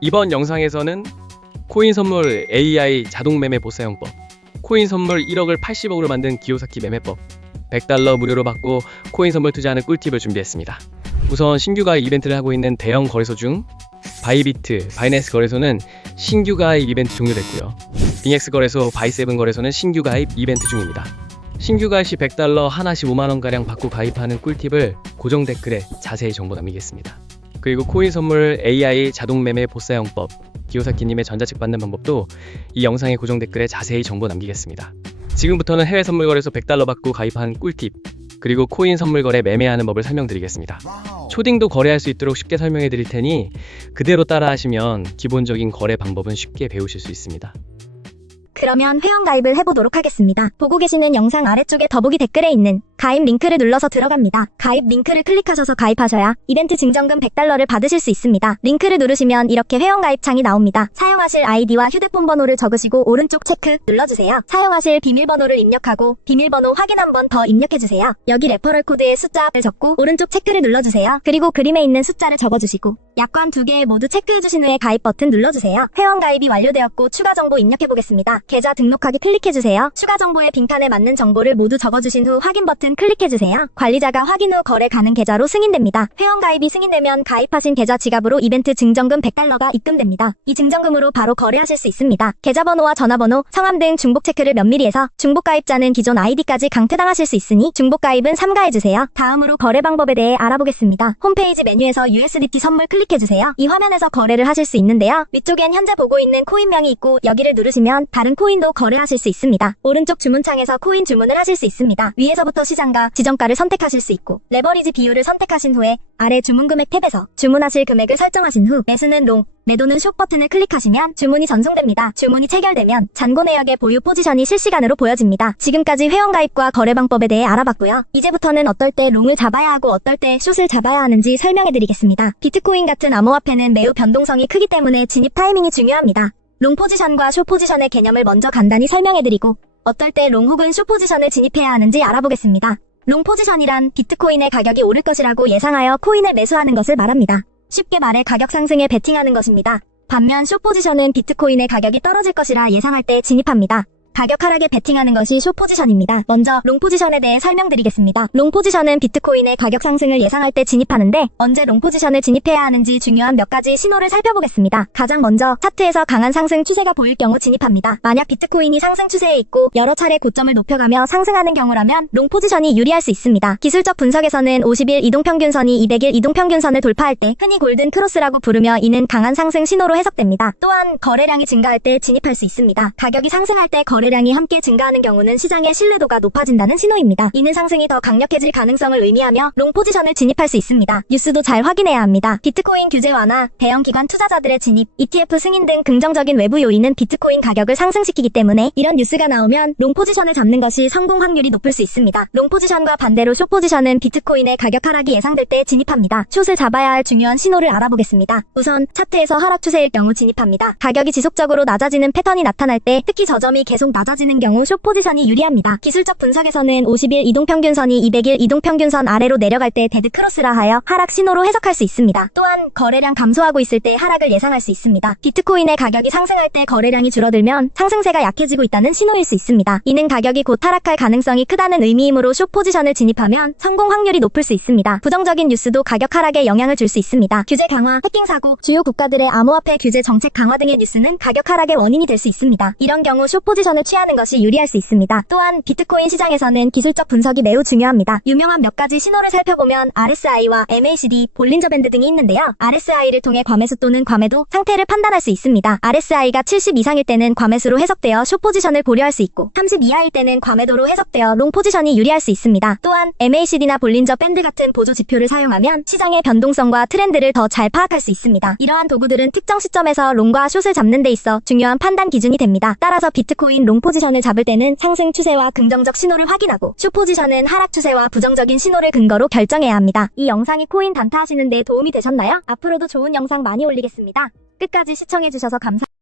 이번 영상에서는 코인 선물 AI 자동 매매 보사용법, 코인 선물 1억을 80억으로 만든 기요사키 매매법, 100달러 무료로 받고 코인 선물 투자하는 꿀팁을 준비했습니다. 우선 신규 가입 이벤트를 하고 있는 대형 거래소 중 바이비트, 바이낸스 거래소는 신규 가입 이벤트 종료됐고요. 빙엑스 거래소, 바이세븐 거래소는 신규 가입 이벤트 중입니다. 신규 가입 시 100달러 하나씩 5만원가량 받고 가입하는 꿀팁을 고정 댓글에 자세히 정보 남기겠습니다. 그리고 코인 선물 AI 자동 매매 보사용법, 기요사키님의 전자책 받는 방법도 이 영상의 고정 댓글에 자세히 정보 남기겠습니다. 지금부터는 해외 선물 거래소 100달러 받고 가입한 꿀팁, 그리고 코인 선물 거래 매매하는 법을 설명드리겠습니다. 초딩도 거래할 수 있도록 쉽게 설명해 드릴 테니 그대로 따라 하시면 기본적인 거래 방법은 쉽게 배우실 수 있습니다. 그러면 회원가입을 해보도록 하겠습니다. 보고 계시는 영상 아래쪽에 더보기 댓글에 있는 가입 링크를 눌러서 들어갑니다. 가입 링크를 클릭하셔서 가입하셔야 이벤트 증정금 100달러를 받으실 수 있습니다. 링크를 누르시면 이렇게 회원가입창이 나옵니다. 사용하실 아이디와 휴대폰 번호를 적으시고 오른쪽 체크 눌러주세요. 사용하실 비밀번호를 입력하고 비밀번호 확인 한 번 더 입력해주세요. 여기 레퍼럴 코드에 숫자를 적고 오른쪽 체크를 눌러주세요. 그리고 그림에 있는 숫자를 적어주시고 약관 2개 모두 체크해주신 후에 가입 버튼 눌러주세요. 회원가입이 완료되었고 추가 정보 입력해보겠습니다. 계좌 등록하기 클릭해주세요. 추가 정보의 빈칸에 맞는 정보를 모두 적어주신 후 확인 버튼 클릭해주세요. 관리자가 확인 후 거래 가능 계좌로 승인됩니다. 회원가입이 승인되면 가입하신 계좌 지갑으로 이벤트 증정금 100달러가 입금됩니다. 이 증정금으로 바로 거래하실 수 있습니다. 계좌번호와 전화번호, 성함 등 중복 체크를 면밀히 해서 중복가입자는 기존 아이디까지 강퇴당하실 수 있으니 중복가입은 삼가해주세요. 다음으로 거래 방법에 대해 알아보겠습니다. 홈페이지 메뉴에서 USDT 선물 클릭해주세요. 이 화면에서 거래를 하실 수 있는데요. 위쪽엔 현재 보고 있는 코인명이 있고 여기를 누르시면 다른 코인도 거래하실 수 있습니다. 오른쪽 주문창에서 코인 주문을 하실 수 있습니다. 위에서부터 시장가, 지정가를 선택하실 수 있고 레버리지 비율을 선택하신 후에 아래 주문금액 탭에서 주문하실 금액을 설정하신 후 매수는 롱, 매도는 숏 버튼을 클릭하시면 주문이 전송됩니다. 주문이 체결되면 잔고 내역의 보유 포지션이 실시간으로 보여집니다. 지금까지 회원가입과 거래 방법에 대해 알아봤고요. 이제부터는 어떨 때 롱을 잡아야 하고 어떨 때 숏을 잡아야 하는지 설명해드리겠습니다. 비트코인 같은 암호화폐는 매우 변동성이 크기 때문에 진입 타이밍이 중요합니다. 롱 포지션과 숏 포지션의 개념을 먼저 간단히 설명해드리고 어떨 때 롱 혹은 숏 포지션을 진입해야 하는지 알아보겠습니다. 롱 포지션이란 비트코인의 가격이 오를 것이라고 예상하여 코인을 매수하는 것을 말합니다. 쉽게 말해 가격 상승에 베팅하는 것입니다. 반면 숏 포지션은 비트코인의 가격이 떨어질 것이라 예상할 때 진입합니다. 가격 하락에 베팅하는 것이 숏 포지션입니다. 먼저 롱 포지션에 대해 설명드리겠습니다. 롱 포지션은 비트코인의 가격 상승을 예상할 때 진입하는데 언제 롱 포지션을 진입해야 하는지 중요한 몇 가지 신호를 살펴보겠습니다. 가장 먼저 차트에서 강한 상승 추세가 보일 경우 진입합니다. 만약 비트코인이 상승 추세에 있고 여러 차례 고점을 높여가며 상승하는 경우라면 롱 포지션이 유리할 수 있습니다. 기술적 분석에서는 50일 이동평균선이 200일 이동평균선을 돌파할 때 흔히 골든 크로스라고 부르며 이는 강한 상승 신호로 해석됩니다. 또한 거래량이 증가할 때 진입할 수 있습니다. 가격이 상승할 때 거래량이 함께 증가하는 경우는 시장의 신뢰도가 높아진다는 신호입니다. 이는 상승이 더 강력해질 가능성을 의미하며 롱 포지션을 진입할 수 있습니다. 뉴스도 잘 확인해야 합니다. 비트코인 규제 완화, 대형 기관 투자자들의 진입, ETF 승인 등 긍정적인 외부 요인은 비트코인 가격을 상승시키기 때문에 이런 뉴스가 나오면 롱 포지션을 잡는 것이 성공 확률이 높을 수 있습니다. 롱 포지션과 반대로 숏 포지션은 비트코인의 가격 하락이 예상될 때 진입합니다. 숏을 잡아야 할 중요한 신호를 알아보겠습니다. 우선 차트에서 하락 추세일 경우 진입합니다. 가격이 지속적으로 낮아지는 패턴이 나타날 때 특히 저점이 계속 낮아지는 경우 숏 포지션이 유리합니다. 기술적 분석에서는 50일 이동평균선이 200일 이동평균선 아래로 내려갈 때 데드 크로스라 하여 하락 신호로 해석할 수 있습니다. 또한 거래량 감소하고 있을 때 하락을 예상할 수 있습니다. 비트코인의 가격이 상승할 때 거래량이 줄어들면 상승세가 약해지고 있다는 신호일 수 있습니다. 이는 가격이 곧 하락할 가능성이 크다는 의미이므로 숏 포지션을 진입하면 성공 확률이 높을 수 있습니다. 부정적인 뉴스도 가격 하락에 영향을 줄 수 있습니다. 규제 강화, 해킹 사고, 주요 국가들의 암호화폐 규제 정책 강화 등의 뉴스는 가격 하락의 원인이 될 수 있습니다. 이런 경우 숏 포지션을 취하는 것이 유리할 수 있습니다. 또한 비트코인 시장에서는 기술적 분석이 매우 중요합니다. 유명한 몇 가지 신호를 살펴보면 RSI와 MACD, 볼린저 밴드 등이 있는데요. RSI를 통해 과매수 또는 과매도 상태를 판단할 수 있습니다. RSI가 70 이상일 때는 과매수로 해석되어 숏 포지션을 고려할 수 있고 30 이하일 때는 과매도로 해석되어 롱 포지션이 유리할 수 있습니다. 또한 MACD나 볼린저 밴드 같은 보조 지표를 사용하면 시장의 변동성과 트렌드를 더 잘 파악할 수 있습니다. 이러한 도구들은 특정 시점에서 롱과 숏을 잡는 데 있어 중요한 판단 기준이 됩니다. 따라서 비트코인 롱 포지션을 잡을 때는 상승 추세와 긍정적 신호를 확인하고 숏 포지션은 하락 추세와 부정적인 신호를 근거로 결정해야 합니다. 이 영상이 코인 단타하시는 데 도움이 되셨나요? 앞으로도 좋은 영상 많이 올리겠습니다. 끝까지 시청해주셔서 감사합니다.